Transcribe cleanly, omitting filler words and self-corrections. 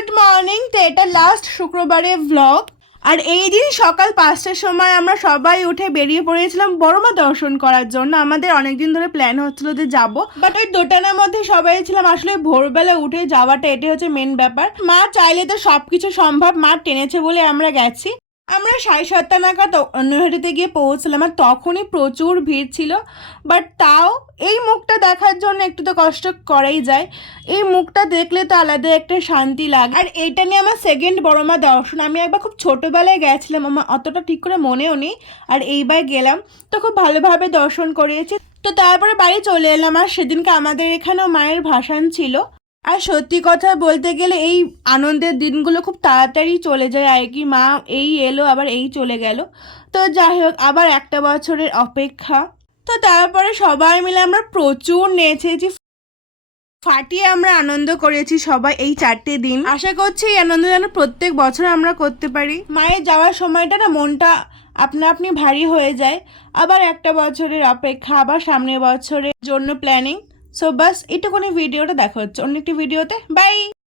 Good morning. তো এটা last শুক্রবারের ভ্লগ। আর এই দিন সকাল 5টার সময় আমরা সবাই উঠে বেরিয়ে পড়েছিলাম বড়মা দর্শন করার জন্য। আমাদের অনেকদিন ধরে প্ল্যান হচ্ছিল যে যাব, বাট ওই দোটানার মধ্যে সবাই ছিলাম। আসলে ভোরবেলা উঠে যাওয়াটা এটাই হচ্ছে মেন ব্যাপার। মা চাইলে তো সবকিছু সম্ভব, মা টেনেছে বলে আমরা গেছি। আমরা 7:30 নাগাদ নৈহাটিতে গিয়ে পৌঁছলাম, আর তখনই প্রচুর ভিড় ছিল। বাট তাও এই মুখটা দেখার জন্য একটু তো কষ্ট করাই যায়। এই মুখটা দেখলে তো আলাদা একটা শান্তি লাগে। আর এইটা নিয়ে আমার সেকেন্ড বড়মা দর্শন। আমি একবার খুব ছোটোবেলায় গেছিলাম, আমার অতটা ঠিক করে মনেও নেই। আর এইবার গেলাম, তো খুব ভালোভাবে দর্শন করিয়েছি। তো তারপরে বাড়ি চলে এলাম। আর সেদিনকে আমাদের এখানেও মায়ের ভাসান ছিল। আর সত্যি কথা বলতে গেলে এই আনন্দের দিনগুলো খুব তাড়াতাড়ি চলে যায় আর কি। মা এই এলো আবার এই চলে গেল। তো যাই হোক, আবার একটা বছরের অপেক্ষা। তো তারপরে সবাই মিলে আমরা প্রচুর নেচেছি, ফাটিয়ে আমরা আনন্দ করেছি সবাই এই 4টে দিন। আশা করছি এই আনন্দ যেন প্রত্যেক বছর আমরা করতে পারি। মায়ের যাওয়ার সময়টা না মনটা আপনা আপনি ভারী হয়ে যায়। আবার একটা বছরের অপেক্ষা, আবার সামনের বছরের জন্য প্ল্যানিং। সো বাস এটুকুনি ভিডিওটা দেখা হচ্ছে অন্য একটি ভিডিওতে। বাই।